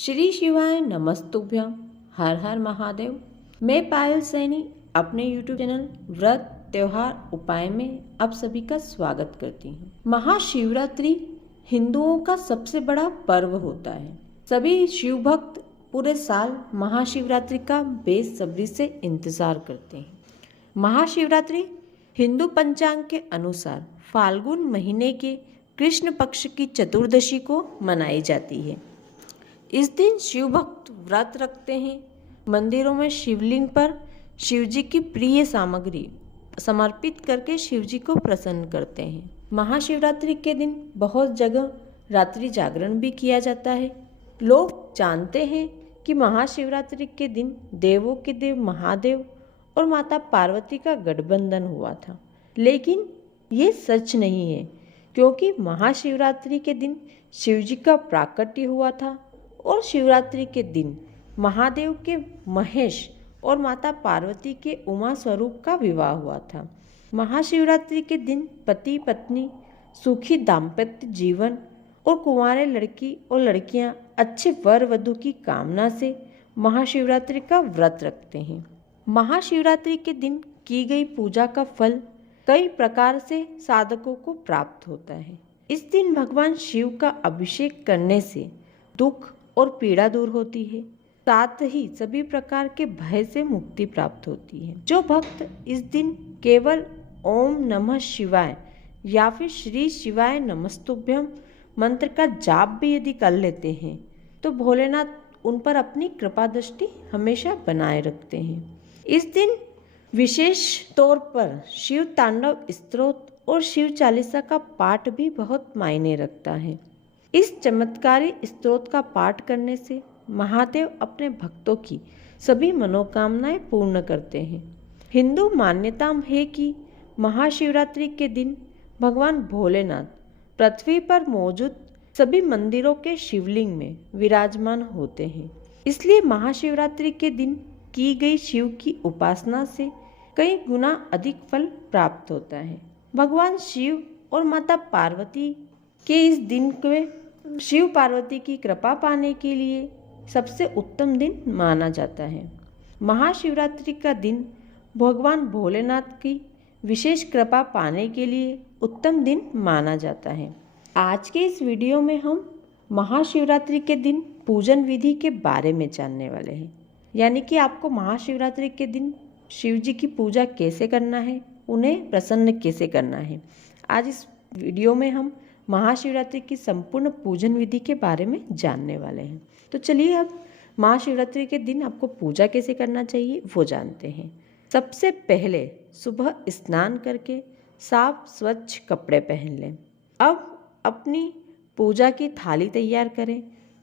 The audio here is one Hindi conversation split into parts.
श्री शिवाय नमस्तुभ्यम। हर हर महादेव। मैं पायल सैनी अपने YouTube चैनल व्रत त्योहार उपाय में आप सभी का स्वागत करती हूँ। महाशिवरात्रि हिंदुओं का सबसे बड़ा पर्व होता है। सभी शिव भक्त पूरे साल महाशिवरात्रि का बेसब्री से इंतजार करते हैं। महाशिवरात्रि हिंदू पंचांग के अनुसार फाल्गुन महीने के कृष्ण पक्ष की चतुर्दशी को मनाई जाती है। इस दिन शिव भक्त व्रत रखते हैं। मंदिरों में शिवलिंग पर शिवजी की प्रिय सामग्री समर्पित करके शिवजी को प्रसन्न करते हैं। महाशिवरात्रि के दिन बहुत जगह रात्रि जागरण भी किया जाता है। लोग जानते हैं कि महाशिवरात्रि के दिन देवों के देव महादेव और माता पार्वती का गठबंधन हुआ था, लेकिन ये सच नहीं है, क्योंकि महाशिवरात्रि के दिन शिवजी का प्राकट्य हुआ था और शिवरात्रि के दिन महादेव के महेश और माता पार्वती के उमा स्वरूप का विवाह हुआ था। महाशिवरात्रि के दिन पति पत्नी सुखी दाम्पत्य जीवन और कुंवारे लड़की और लड़कियां अच्छे वर वधु की कामना से महाशिवरात्रि का व्रत रखते हैं। महाशिवरात्रि के दिन की गई पूजा का फल कई प्रकार से साधकों को प्राप्त होता है। इस दिन भगवान शिव का अभिषेक करने से दुख और पीड़ा दूर होती है, साथ ही सभी प्रकार के भय से मुक्ति प्राप्त होती है। जो भक्त इस दिन केवल ओम नमः शिवाय या फिर श्री शिवाय नमस्तुभ्यम मंत्र का जाप भी यदि कर लेते हैं तो भोलेनाथ उन पर अपनी कृपा दृष्टि हमेशा बनाए रखते हैं। इस दिन विशेष तौर पर शिव तांडव स्तोत्र और शिव चालीसा का पाठ भी बहुत मायने रखता है। इस चमत्कारी स्तोत्र का पाठ करने से महादेव अपने भक्तों की सभी मनोकामनाएं पूर्ण करते हैं। हिंदू मान्यता है कि महाशिवरात्रि के दिन भगवान भोलेनाथ पृथ्वी पर मौजूद सभी मंदिरों के शिवलिंग में विराजमान होते हैं। इसलिए महाशिवरात्रि के दिन की गई शिव की उपासना से कई गुना अधिक फल प्राप्त होता है। भगवान शिव और माता पार्वती के इस दिन के शिव पार्वती की कृपा पाने के लिए सबसे उत्तम दिन माना जाता है। महाशिवरात्रि का दिन भगवान भोलेनाथ की विशेष कृपा पाने के लिए उत्तम दिन माना जाता है। आज के इस वीडियो में हम महाशिवरात्रि के दिन पूजन विधि के बारे में जानने वाले हैं, यानी कि आपको महाशिवरात्रि के दिन शिव जी की पूजा कैसे करना है, उन्हें प्रसन्न कैसे करना है। आज इस वीडियो में हम महाशिवरात्रि की संपूर्ण पूजन विधि के बारे में जानने वाले हैं। तो चलिए अब महाशिवरात्रि के दिन आपको पूजा कैसे करना चाहिए वो जानते हैं। सबसे पहले सुबह स्नान करके साफ स्वच्छ कपड़े पहन लें। अब अपनी पूजा की थाली तैयार करें।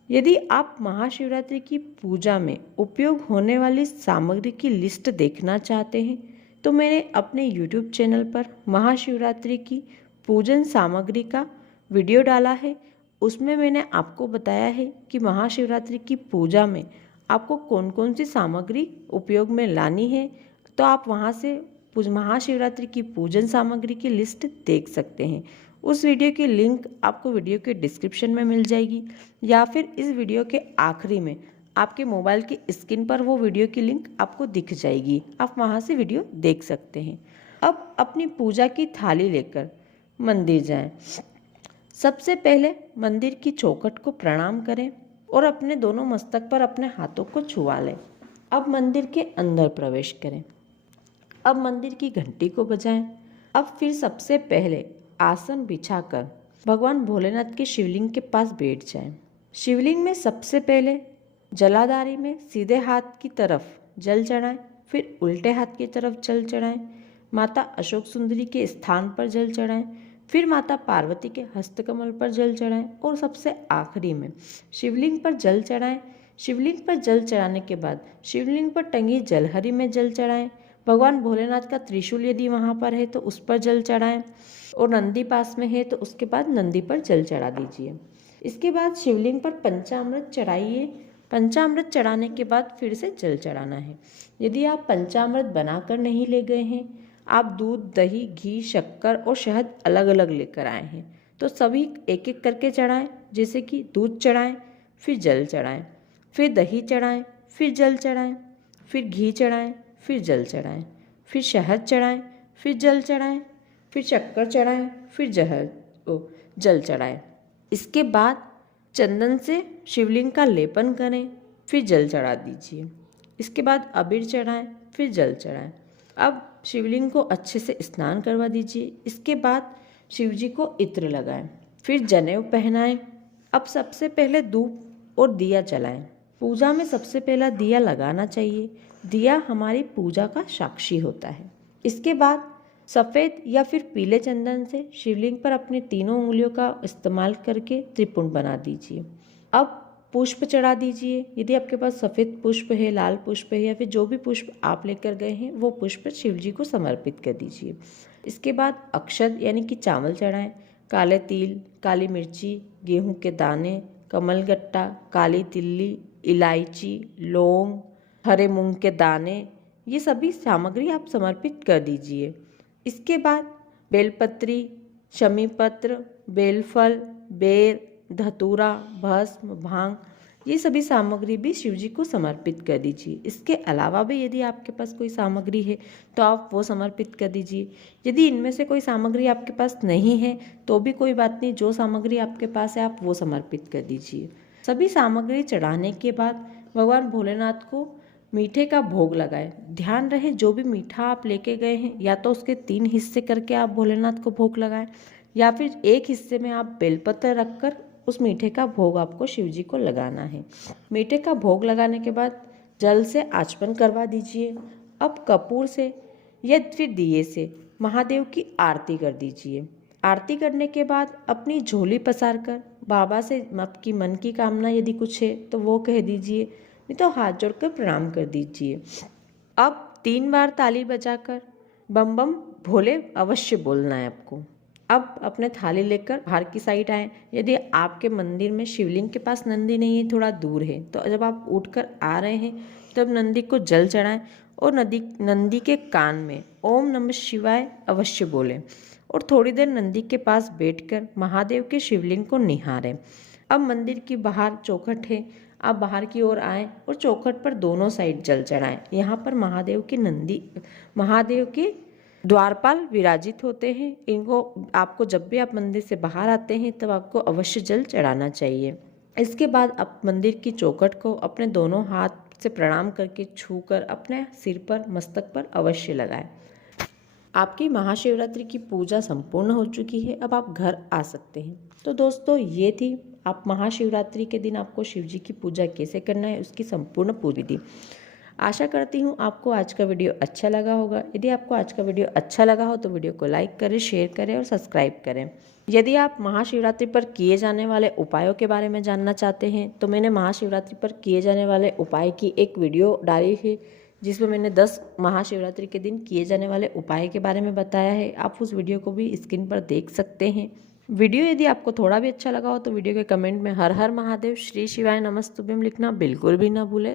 यदि आप महाशिवरात्रि की पूजा में उपयोग होने वाली सामग्री की लिस्ट देखना चाहते हैं तो मैंने अपने YouTube चैनल पर महाशिवरात्रि की पूजन सामग्री का वीडियो डाला है। उसमें मैंने आपको बताया है कि महाशिवरात्रि की पूजा में आपको कौन कौन सी सामग्री उपयोग में लानी है, तो आप वहां से महाशिवरात्रि की पूजन सामग्री की लिस्ट देख सकते हैं। उस वीडियो की लिंक आपको वीडियो के डिस्क्रिप्शन में मिल जाएगी या फिर इस वीडियो के आखिरी में आपके मोबाइल की स्क्रीन पर वो वीडियो की लिंक आपको दिख जाएगी। आप वहां से वीडियो देख सकते हैं। अब अपनी पूजा की थाली लेकर मंदिर जाएं। सबसे पहले मंदिर की चौखट को प्रणाम करें और अपने दोनों मस्तक पर अपने हाथों को छुआ लें। अब मंदिर के अंदर प्रवेश करें। अब मंदिर की घंटी को बजाएं। अब फिर सबसे पहले आसन बिछाकर भगवान भोलेनाथ के शिवलिंग के पास बैठ जाएं। शिवलिंग में सबसे पहले जलाधारी में सीधे हाथ की तरफ जल चढ़ाएं, फिर उल्टे हाथ की तरफ जल चढ़ाएं। माता अशोक सुंदरी के स्थान पर जल चढ़ाएं, फिर माता पार्वती के हस्तकमल पर जल चढ़ाएं और सबसे आखिरी में शिवलिंग पर जल चढ़ाएं। शिवलिंग पर जल चढ़ाने के बाद शिवलिंग पर टंगी जलहरी में जल चढ़ाएं। भगवान भोलेनाथ का त्रिशूल यदि वहाँ पर है तो उस पर जल चढ़ाएं और नंदी पास में है तो उसके बाद नंदी पर जल चढ़ा दीजिए। इसके बाद शिवलिंग पर पंचामृत चढ़ाइए। पंचामृत चढ़ाने के बाद फिर से जल चढ़ाना है। यदि आप पंचामृत बनाकर नहीं ले गए हैं, आप दूध, दही, घी, शक्कर और शहद अलग अलग लेकर आए हैं तो सभी एक एक करके चढ़ाएं। जैसे कि दूध चढ़ाएं, फिर जल चढ़ाएं। फिर दही चढ़ाएं, फिर जल चढ़ाएं, फिर घी चढ़ाएं, फिर जल चढ़ाएं, फिर शहद चढ़ाएं, फिर जल चढ़ाएं, फिर शक्कर चढ़ाएं, फिर जल चढ़ाएं। इसके बाद चंदन से शिवलिंग का लेपन करें, फिर जल चढ़ा दीजिए। इसके बाद अबीर चढ़ाएं, फिर जल चढ़ाएं। अब शिवलिंग को अच्छे से स्नान करवा दीजिए। इसके बाद शिव जी को इत्र लगाएं, फिर जनेऊ पहनाएं। अब सबसे पहले धूप और दिया जलाएं। पूजा में सबसे पहला दिया लगाना चाहिए। दिया हमारी पूजा का साक्षी होता है। इसके बाद सफ़ेद या फिर पीले चंदन से शिवलिंग पर अपनी तीनों उंगलियों का इस्तेमाल करके त्रिपुंड बना दीजिए। अब पुष्प चढ़ा दीजिए। यदि आपके पास सफ़ेद पुष्प है, लाल पुष्प है या फिर जो भी पुष्प आप लेकर गए हैं वो पुष्प शिव जी को समर्पित कर दीजिए। इसके बाद अक्षत यानी कि चावल चढ़ाएं, काले तिल, काली मिर्ची, गेहूं के दाने, कमलगट्टा, काली तिल्ली, इलायची, लौंग, हरे मूंग के दाने, ये सभी सामग्री आप समर्पित कर दीजिए। इसके बाद बेलपत्री, शमी पत्र, बेलफल, बेर, धतूरा, भस्म, भांग, ये सभी सामग्री भी शिव जी को समर्पित कर दीजिए। इसके अलावा भी यदि आपके पास कोई सामग्री है तो आप वो समर्पित कर दीजिए। यदि इनमें से कोई सामग्री आपके पास नहीं है तो भी कोई बात नहीं, जो सामग्री आपके पास है आप वो समर्पित कर दीजिए। सभी सामग्री चढ़ाने के बाद भगवान भोलेनाथ को मीठे का भोग लगाएं। ध्यान रहे जो भी मीठा आप लेके गए हैं या तो उसके 3 हिस्से करके आप भोलेनाथ को भोग लगाएं या फिर एक हिस्से में आप बेलपत्र रखकर उस मीठे का भोग आपको शिव जी को लगाना है। मीठे का भोग लगाने के बाद जल से आचमन करवा दीजिए। अब कपूर से या फिर दिए से महादेव की आरती कर दीजिए। आरती करने के बाद अपनी झोली पसार कर बाबा से आपकी मन की कामना यदि कुछ है तो वो कह दीजिए, नहीं तो हाथ जोड़कर प्रणाम कर दीजिए। अब 3 बार ताली बजाकर बम बम भोले अवश्य बोलना है आपको। अब अपने थाली लेकर बाहर की साइड आए। यदि आपके मंदिर में शिवलिंग के पास नंदी नहीं है, थोड़ा दूर है, तो जब आप उठकर आ रहे हैं तब नंदी को जल चढ़ाएं और नंदी के कान में ओम नमः शिवाय अवश्य बोलें और थोड़ी देर नंदी के पास बैठकर महादेव के शिवलिंग को निहारें। अब मंदिर की बाहर चौखट है, आप बाहर की ओर आएँ और चौखट पर दोनों साइड जल चढ़ाएं। यहाँ पर महादेव के द्वारपाल विराजित होते हैं। इनको आपको जब भी आप मंदिर से बाहर आते हैं तब आपको अवश्य जल चढ़ाना चाहिए। इसके बाद आप मंदिर की चौखट को अपने दोनों हाथ से प्रणाम करके छूकर अपने सिर पर, मस्तक पर अवश्य लगाएं। आपकी महाशिवरात्रि की पूजा संपूर्ण हो चुकी है। अब आप घर आ सकते हैं। तो दोस्तों ये थी आप महाशिवरात्रि के दिन आपको शिव जी की पूजा कैसे करना है उसकी संपूर्ण पूरी विधि। आशा करती हूँ आपको आज का वीडियो अच्छा लगा होगा। यदि आपको आज का वीडियो अच्छा लगा हो तो वीडियो को लाइक करें, शेयर करें और सब्सक्राइब करें। यदि आप महाशिवरात्रि पर किए जाने वाले उपायों के बारे में जानना चाहते हैं तो मैंने महाशिवरात्रि पर किए जाने वाले उपाय की एक वीडियो डाली है जिसमें मैंने 10 महाशिवरात्रि के दिन किए जाने वाले उपाय के बारे में बताया है। आप उस वीडियो को भी स्क्रीन पर देख सकते हैं। वीडियो यदि आपको थोड़ा भी अच्छा लगा हो तो वीडियो के कमेंट में हर हर महादेव, श्री शिवाय नमस्तुभ्यम लिखना बिल्कुल भी ना भूलें।